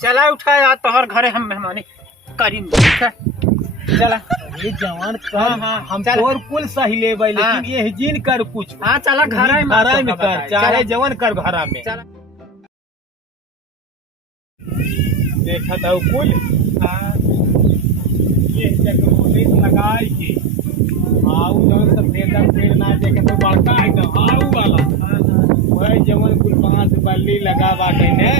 चला उठा यार तोहर घरे हम मेहमानी करीम चला। ये जवान कर हाँ, हम चल। तोर कुल सही लेबै हाँ। लेकिन ये जिन कर कुछ हाँ चला घर घरा में कर चाहे जवान कर घरा में चला। देखा था कुल ये चक्रोले लगाई के आऊ जवन सफेद पेड़ ना देखे तो बड़का एकदम आऊ वाला वह जवन कुल पांच बल्ली लगा बाटे ने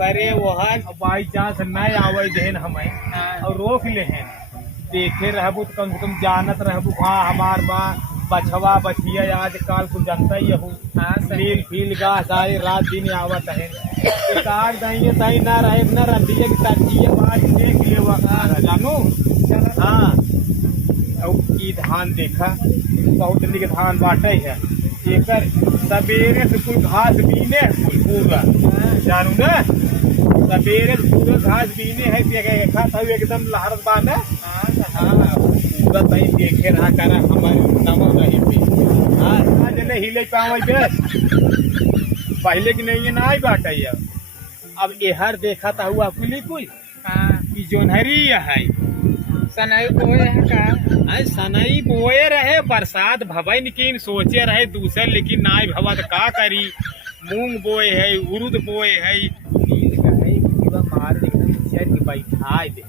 करे वहां बाई चांस नहीं आवे देहन हमें और रोक ले हैं देखे रहबू तो कम से कम जानत रहबू हाँ हमार बा बछवा बछिया आजकल कुछ जानता ही हूँ फील फील गा सारे रात दिन आवत है कार दही सही ना रहे न रंधिए की ताजिए आज देख ले जानू हाँ ई धान देखा बहुत निक धान बाटे है एकर सवेरे से कुल घास बीने कुल पूरा जानू ना सवेरे से पूरा घास बीने है देखा था एकदम लहरत बान हाँ पूरा तही देखे रहा कर हमारे नमक नहीं पी हाँ जने हिले पावे बे पहले की नहीं ना आई बाटे अब एहर देखा था हुआ कुली कुल कि जोनहरी है सनई बोए है का सनई बोए रहे बरसात भवई निकिन सोचे रहे दूसरे लेकिन नाई भवा तो का करी मूंग बोए है उरुद बोए है नील का है पूरा मार एकदम चर के बैठाए दे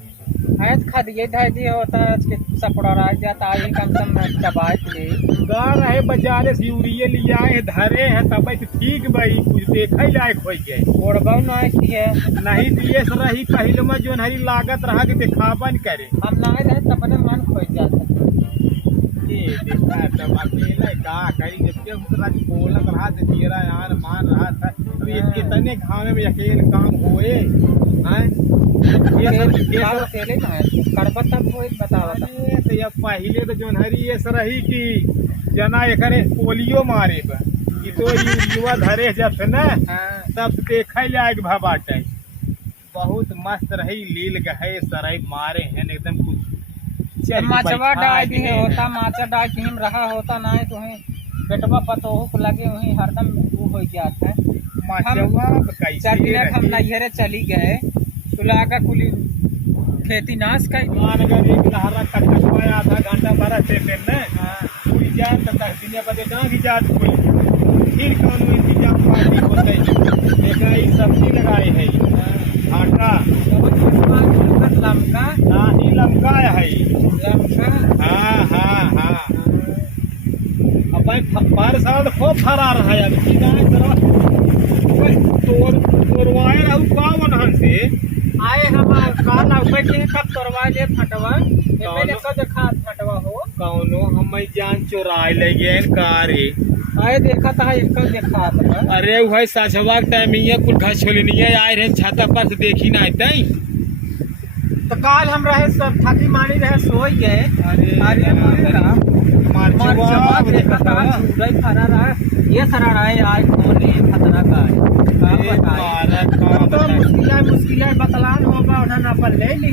आज खदिए धादी होता है आज के सपड़ा राज जाता आज कम से कम दबाए थे गा रहे बाजारे से यूरिया लिया है धरे है तब ठीक भाई कुछ देखा ही लायक हो गए ओढ़बा नहीं किए नहीं दिए से रही पहले में जो हरी लागत रहा कि दिखावन करे हम नहीं रहे तब अपने मन खोज जाता ये देखा तब अकेला का करी जबकि हम राज बोलत रहा तो तेरा यार मान रहा था अब ये कितने घामे में अकेले काम होए हैं ये सब तेरे ना करबा तब कोई बतावा तो ये पहले तो जोन हरी ये सरही की जना एकरे पोलियो मारे बा ई तो युवा धरे जब से ना तब देखा लायक भाबाटे बहुत मस्त रही लील गहे सरही मारे हैं एकदम कुछ माचवा डाल दी होता माचा डाल हिम रहा होता नहीं तो बेटवा पतोह को लगे वही हरदम वो हो जाता है माचवा कैसे हम नैहरे चली गए तुलागा कुली खेती नाश का मान अगर एक लहरा कटकवाया आधा घंटा 12 सेकंड में पूरी जान तक दुनिया बदे डांग जात कोई फिर कौन इंतजाम पार्टी होते देखा ये सब्जी लगाए है आटा लमका नहीं लमका है लमका हाँ हाँ हाँ अब पर साल खूब फरा रहा है अब सीधा तोड़वाए रहू पावन हन से आए हम काल ऊपर के कब तोड़वा ले फटवा पहले कब देखा फटवा हो कौनो हम जान चोराए ले गए कारे आए देखा था इसका देखा था अरे वही साझवा के टाइम ये कुल घर छोलनी आए रहे छाता पर से देखी ना आते तो काल हम रहे सब थाकी मानी रहे सोई गए अरे मारचवा देखा था चूड़ाई खरा रहा ये सरा रहा है आज कौन है खतरा का है तो मुश्किल बतलान होगा उन्हें ना पर ले ली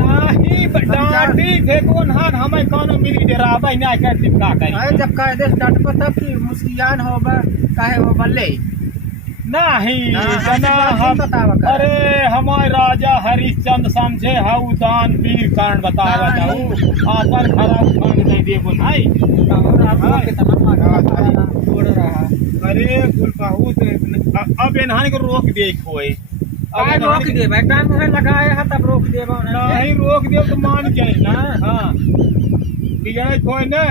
नहीं डांटी थे कौन हाथ हमें कौन मिली डरावा ना कर चिपका कर जब कायदे से डट पर तब की मुस्कियान होगा काहे वो बल्ले नहीं जना हम अरे हमारे राजा हरिश्चंद्र समझे हाउ दान वीर कारण बतावा जाऊ आपन खरा उठान नहीं देबो नहीं छोड़ रहा अरे कुल बहुत अब इन्हान को रोक दे कोई अब रोक दे भाई टाइम में लगाया है तब रोक दे नहीं रोक दे तो मान जाए ना हाँ बिगड़े कोई ना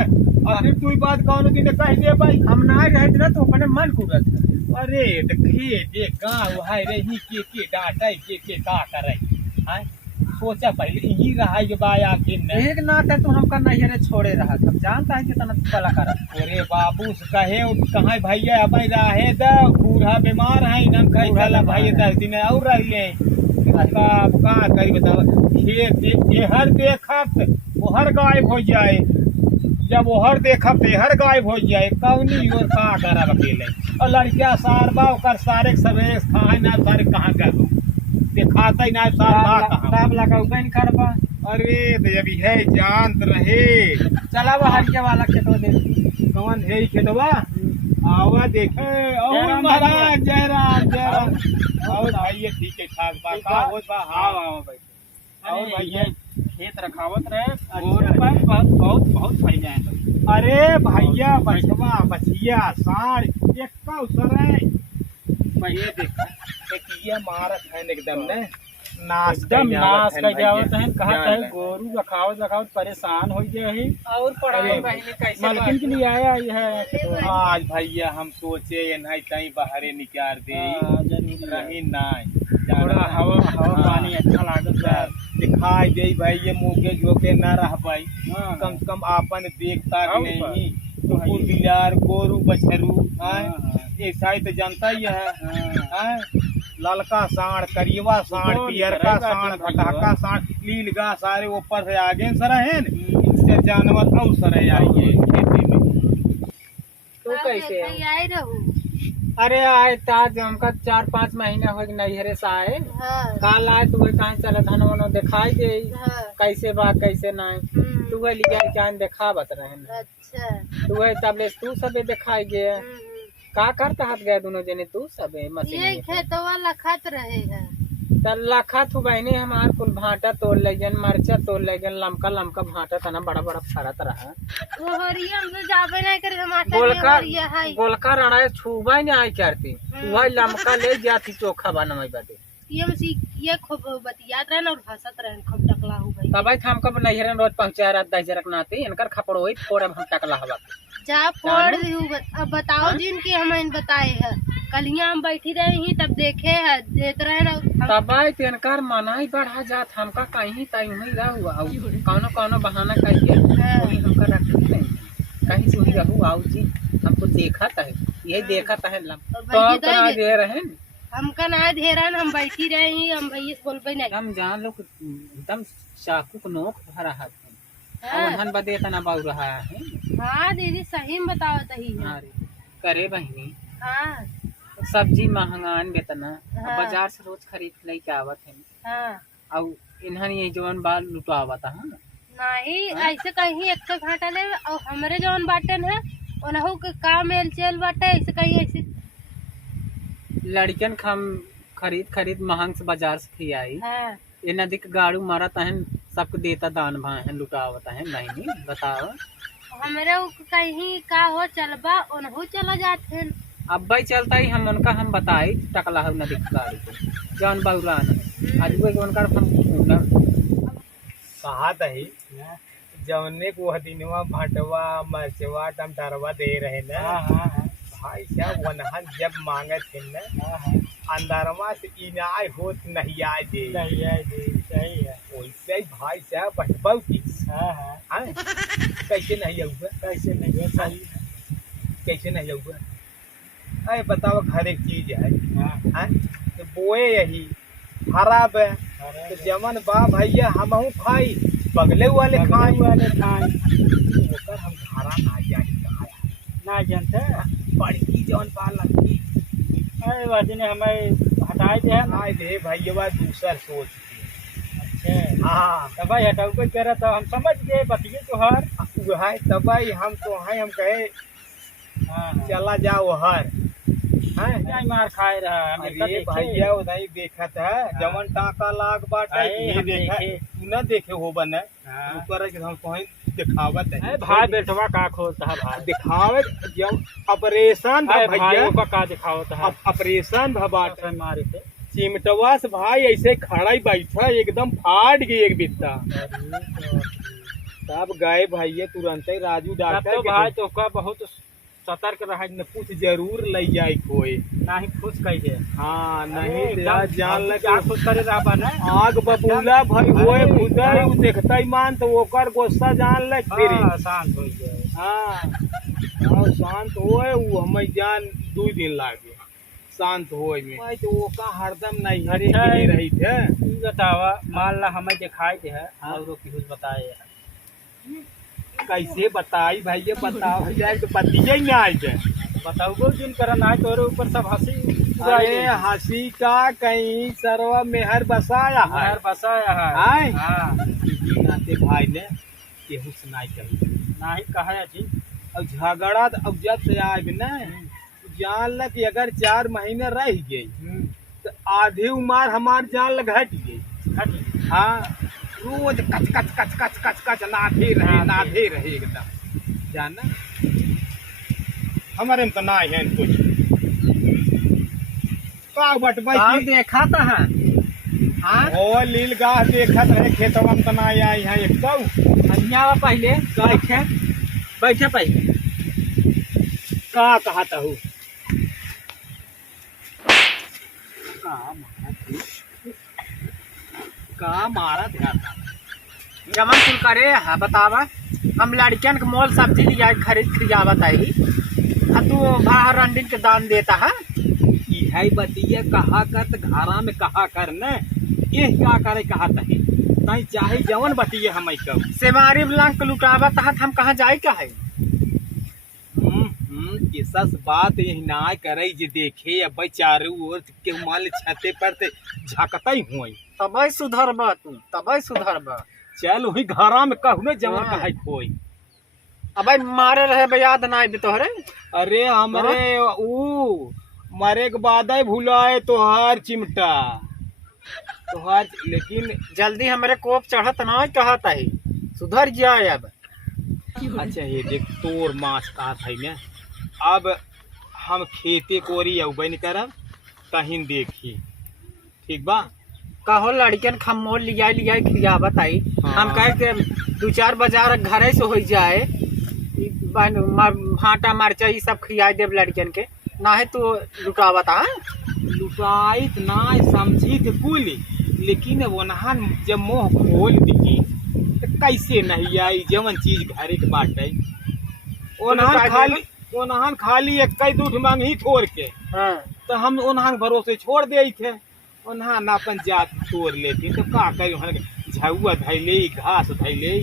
अरे तू बात कौन दिन कह दे भाई हम ना रहे ना तो अपने मन कुरत है अरे देखे देख गाँव है रही के डांटे के का करे हैं सोचा पहले यही रहा के बाय आखिर एक नाते तो हमका नैहरे छोड़े रहा तब जानता है कितना कलाकार अरे बाबू से कहे कहाँ भैया अब रहे तो बूढ़ा बीमार है नम कही चला भाई 10 दिन और रही का करी बताओ खेत हर देखत वो हर गायब हो जाए जब वो हर देखब तो हर गायब हो जाए कौनी और का करब अकेले और लड़कियां सारबा ओकर सारे सवेरे खाए ना सारे कहाँ कर दू दिखाता ही ना साहब लगा उगन करबा अरे तो अभी है जानत रहे चला वो हरिया वाला खेतो दे कौन है खेतवा आवा देखे और महाराज जय राम और भाई ये ठीक है ठाक बा का होत बा हाँ हाँ हाँ भाई और अरे भैया ये खेत रखावत रहे गोर पर बहुत बहुत फैले हैं भाई। अरे भैया बचवा बचिया साढ़ एक का उसर है ये देख एक ये मारत है एकदम ने नाश एकदम नाश कर जावत है कहा जान है ले। गोरू रखावत रखावत परेशान हो गए ही और पढ़ाई अरे बहनी कैसे मालकिन के लिए आया है आज भैया हम सोचे नहीं कहीं बाहरे निकाल दे जरूर रही नहीं थोड़ा हवा हवा पानी अच्छा लागत है दिखाई दे भाई ये मुके झोंके न रह पाई हाँ, कम से कम आपन देखता हाँ, नहीं तो है कुकुर बिलार गोरू बछरू हाँ, ऐसा ही तो जानता ही है हाँ। हैं? ललका साढ़ करियवा साढ़ कौन पियरका करेगा साढ़ तुम भटका साढ़ लीलगा सारे ऊपर से आगे सर है इससे जानवर और सर आइए खेती में तू कैसे है? आई रहू अरे आए ताज हमका 4-5 महीने हो गए नैहरे से आए हाँ काल आए तू कहाँ चल धन वनो दिखाई दे हाँ कैसे बा कैसे नहीं तू लिया जान दिखावत रहे अच्छा तू तबले तू सबे दिखाई गे का करता हाथ गए दोनों जने तू सबे ये मशीन खेतवा लखत रहे है लखा तू बहनी हमार कुल भाटा तोड़ ले गन मरचा तोड़ ले गन लमका लमका भाटा तना बड़ा बड़ा फरत रहा वो हरिया हमसे जाबे नहीं करे टमाटर गोलका हरिया है गोलका रड़ा छुबा ही नहीं आई करती वही लमका ले जाती चोखा बनवाई बाटे ये मसी ये खूब बतियात रहे और हंसत रहे खूब टकला हो गई तब हम कब नैहरन रोज पहुंचा रात 10 जरक नाते इनकर खपड़ होई फोड़ हम टकला हवा जा फोड़ दी अब बताओ जिनकी हमें बताए है कलिया हम बैठी रही ही तब देखे है देख रहे ना तब इनकर मनाई बढ़ा जात हमका कहीं तई हुई रहू कौनो कौनो बहाना कहिए वही हमका रखती नहीं कहीं सुई रहू आऊ जी हमको देखत है यही देखत है तो दे रहे हमका ना धेरन हम बैठी रहे ही हम भैया से बोलबे नहीं हम जान लोग एकदम चाकू को नोक भरा हाथ हाँ। और धन बदे तना बाऊ रहा है हाँ दीदी सही में बताओ तही है अरे करे बहनी हाँ सब्जी महंगान बेतना हाँ। बाजार से रोज खरीद ले के आवत है हाँ और इन्हन ये जवन बाल लुटावत है नहीं ऐसे कहीं एक तो घाटा ले और हमारे जवन बाटन है उनहु के काम मेल चल बाटे ऐसे कहीं ऐसे लड़कियन हम खरीद खरीद महंग से बाजार से खियाई हाँ ये नदी के गाड़ू मारत है सबको देता दान भाई है लुटावत है नहीं बताओ हमारे कहीं का हो चलबा उनहु चला जाते हैं अब भाई चलता ही हम उनका हम बताई टकला है नदी के गाड़ी को जौन बहुरान आज वो उनका हम कहा दही जौने को दिनवा भटवा मरचवा टमटरवा दे रहे न भाई साहब वनहन जब मांगे थे न अंदरमा से इनाय होत नहीं आए दे सही है वैसे ही भाई साहब बटबऊ की हाँ कैसे नहीं आऊगा कैसे नहीं है सही कैसे नहीं आऊगा अरे बताओ हर एक चीज है हैं? तो बोए यही खराब है तो जमन बा भैया हमहू खाई बगले वाले खाई ओकर हम घरा ना जाई कहा ना जानते बड़की जौन बा लड़की अरे वाजी ने हमें हटाए दे है आए दे भैया दूसर सोच के अच्छा हाँ तो भाई हटाऊ को कह रहा था हम समझ गए बतिए तो हर है तबाई हम तो है हम कहे हाँ चला जाओ हर हैं क्या मार खाए रहा है हमें अरे भैया उधर देखत है जमन टाका लाग बाटे अरे ये हम देखा देखे। तू न देखे हो बने हाँ। ऊपर के हम कहीं दिखावत है भाई बेटवा का खोलता है भाई दिखावत जब ऑपरेशन भाई भैया का का दिखावता है ऑपरेशन भबाट मारे थे चिमटवा से भाई ऐसे खड़ा ही बैठा एकदम फाट गई एक बित्ता तब गए भैया तुरंत ही राजू डॉक्टर तो भाई तो का बहुत सतर्क रहा न कुछ जरूर ले जाए कोई ना ही खुश कह दे हाँ नहीं तेरा जान लग क्या खुश करे रहा बना आग बबूला भाई होए उधर उ देखता ही मान तो ओकर गुस्सा जान लग फिर शांत हो गए हाँ और शांत होए वो हमें जान 2 दिन लागे शांत होए में भाई तो ओका हरदम नहीं हरे अच्छा। के रही थे तू बतावा मान ला हमें दिखाई दे है और कुछ बताए कैसे बताई भाई ये बताओ जाए तो बतिये ही ना आए बताओ जिन करना है तोरे ऊपर सब हंसी अरे हंसी का कहीं सरवा मेहर बसाया है यार बसाया है आए हाँ नाते भाई ने केहू सुनाई कही ना ही कहा है जी अब झगड़ा अब जब से आए न जान ल कि अगर 4 महीने रह गई तो आधी उम्र हमार जान घट गई। हाँ रोज कच कच कच कच कच कच नाधे रहे एकदम जाना। हमारे में तो ना है कुछ का बटवाई गाँव देखा था हाँ ओ लील गाह देखत रहे खेतवा में तो ना आई है एक तो अन्या पहले बैठे बैठे पहले का कहता हूँ का मारा था जमन कुल करे है बतावा। हम लड़कियन के मोल सब्जी लिया खरीद खियावत आई तू बाहर रंडीन के दान देता है। है बतिया कहा कर तो घरा में कहा कर न ये क्या करे कहा तही तही चाहे जवन बतिया हम कब सेवारी ब्लांक लुटावत है हम कहाँ जाए क्या है। ये सस बात यही ना करे जे देखे अब चारू ओर के मान छते पर ते झकता ही हुई तब सुधरब तू तब सुधरब। चल वही घरा में कहू न जवन कहा खोई अब मारे रहे बयाद ना तोहरे। अरे हमरे ऊ मरे के बाद भूलाए तोहार चिमटा तोहार लेकिन जल्दी हमारे कोप चढ़त ना कहत है सुधर जाए अब। अच्छा ये देख तोर मास कहा था मैं अब हम खेते कोरी अबन करब तहिन देखी ठीक बा। कहो लड़कियन खम मोल लिया खियावत आई हाँ। हम कहे के 2-4 बाजार घरे से हो जाए भाटा मरचा ये सब खिया देव लड़कियन के ना है तो लुटावत है लुटाइत ना समझी थे कुल लेकिन वनहन जब मोह खोल दी तो कैसे नहीं आई जवन चीज घरे के बाटे ओनहन खाली एक कई दूध मांग ही छोड़ के हाँ। तो हम ओनहन भरोसे छोड़ दे थे ओनहन अपन जात तोड़ लेती तो का करी झुआ धैले घास धैले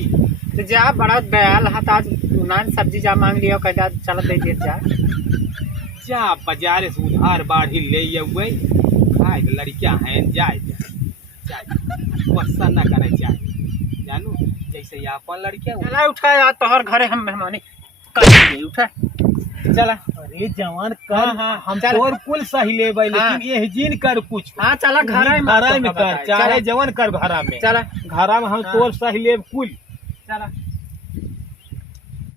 तो जा बड़ा दयाल हाथ आज नान सब्जी जा मांग लिया कह चल दे दे जा जा बाजार से उधार बाढ़ी ले अवे खाए लड़कियां हैं जाए गुस्सा न करे चाहिए जानू जैसे अपन लड़कियां चला उठा यार तोहर घरे हम मेहमानी कर उठा चला। अरे जवान हाँ, कर हाँ, हम चल। तोर कुल सही लेबै लेकिन हाँ। ये जिन कर कुछ हाँ चला घरे घरा में कर चाहे जवन कर घरा में चला घरा में हम तोर सही लेब कुल चला।